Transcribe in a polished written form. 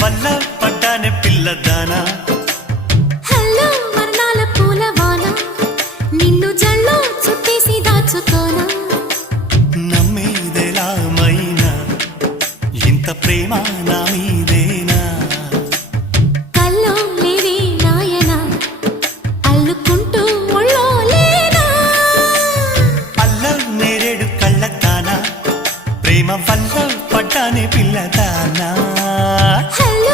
వల్ల పడ్డానే పిల్లదానా హలో వర్ణాల పూలవాన నిన్ను జల్లో చుట్టేసి దాచుకోనా నమ్మేదెలా మైనా ఇంత ప్రేమ నా మీదేనా కల్లో లేవే నాయన అల్లుకుంటూ ఒళ్ళో లేనా అల్లం నేరేడు కళ్ళతానా ప్రేమ వల్ల పడ్డానే పిల్లదానా హలో